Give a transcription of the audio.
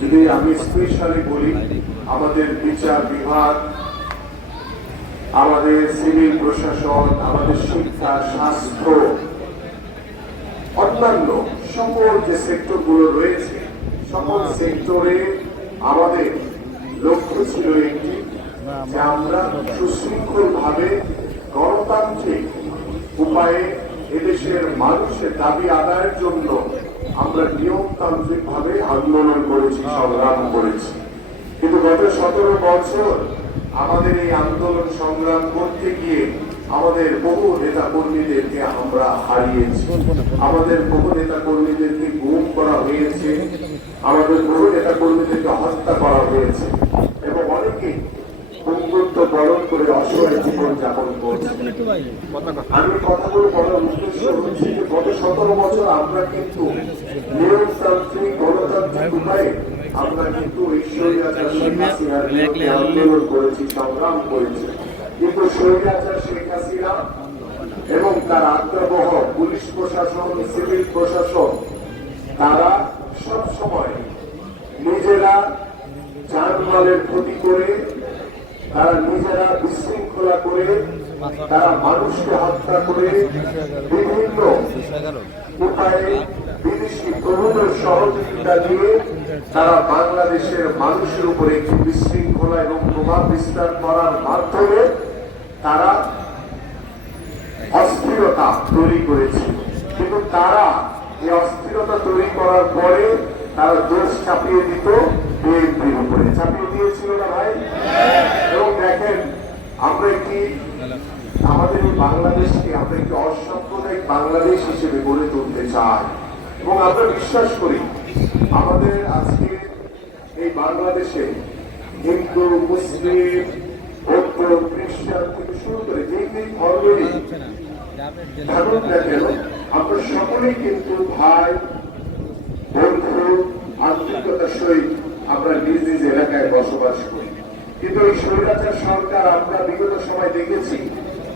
যদি আমি স্পেশালি বলি, আমাদের বিচার বিভাগ, আমাদের সিভিল প্রশাসন, আমাদের শিক্ষা, স্বাস্থ্য, অন্যান্য সকল যে সেক্টরগুলো রয়েছে, সকল সেক্টরে আমাদের লক্ষ্য ছিল একটি, যে আমরা সুশৃঙ্খল ভাবে গণতান্ত্রিক উপায়ে এদেশের মানুষের দাবি আদায়ের জন্য আমরা নিয়মতান্ত্রিক ভাবে আন্দোলন করেছি, সংগ্রাম করেছি। কিন্তু গত 17 বছর আমাদের এই আন্দোলন সংগ্রাম করতে গিয়ে আমাদের বহু নেতা কর্মীদেরকে আমরা হারিয়েছি, আমাদের বহু নেতা কর্মীদেরকে গুম করা হয়েছে, আমাদের বহু নেতা কর্মীদেরকে হত্যা করা হয়েছে এবং অনেকে বন্ধুত্ব বরণ করে অসহায় জীবন যাপন করছে। আমি কথাগুলো বলার উদ্দেশ্য হচ্ছে যে গত 17 বছর আমরা কিন্তু নিয়মতান্ত্রিক গণতান্ত্রিক উপায়ে আমরা কিন্তু স্বৈরাচার শেখ হাসিনার বিরুদ্ধে আন্দোলন করেছি, সংগ্রাম করেছি। কিন্তু স্বৈরাচার শেখ হাসিনা এবং তার আজ্ঞাবহ পুলিশ প্রশাসন, সিভিল প্রশাসন, তারা সব সময় নিজেরা জানমালের ক্ষতি করে, তারা নিজেরা বিশৃঙ্খলা করে, তারা মানুষকে হত্যা করে, বিভিন্ন উপায়ে বিদেশি প্রভুদের সহযোগিতা দিয়ে তারা বাংলাদেশের মানুষের উপরে একটি বিশৃঙ্খলা এবং প্রভাব বিস্তার করার মাধ্যমে তারা অস্থিরতা তৈরি করেছিল। কিন্তু তারা এই অস্থিরতা তৈরি করার পরে তারা দোষ চাপিয়ে দিত বিএনপির উপরে, চাপিয়ে দিয়েছিল না ভাই? এবং দেখেন, আমরা আমাদের এই বাংলাদেশকে আমরা একটি অসাম্প্রদায়িক বাংলাদেশ হিসেবে গড়ে তুলতে চাই এবং আমরা বিশ্বাস করি আমাদের আজকে এই বাংলাদেশে হিন্দু, মুসলিম, বৌদ্ধ, খ্রিস্টান থেকে শুরু করে যে ধর্মেরই থাকুক না কেন, আমরা সকলেই কিন্তু ভাই, বন্ধু, আন্তরিকতার সহিত আমরা নিজ নিজ এলাকায় বসবাস করি। কিন্তু এই স্বৈরাচার সরকার আমরা বিগত সময় দেখেছি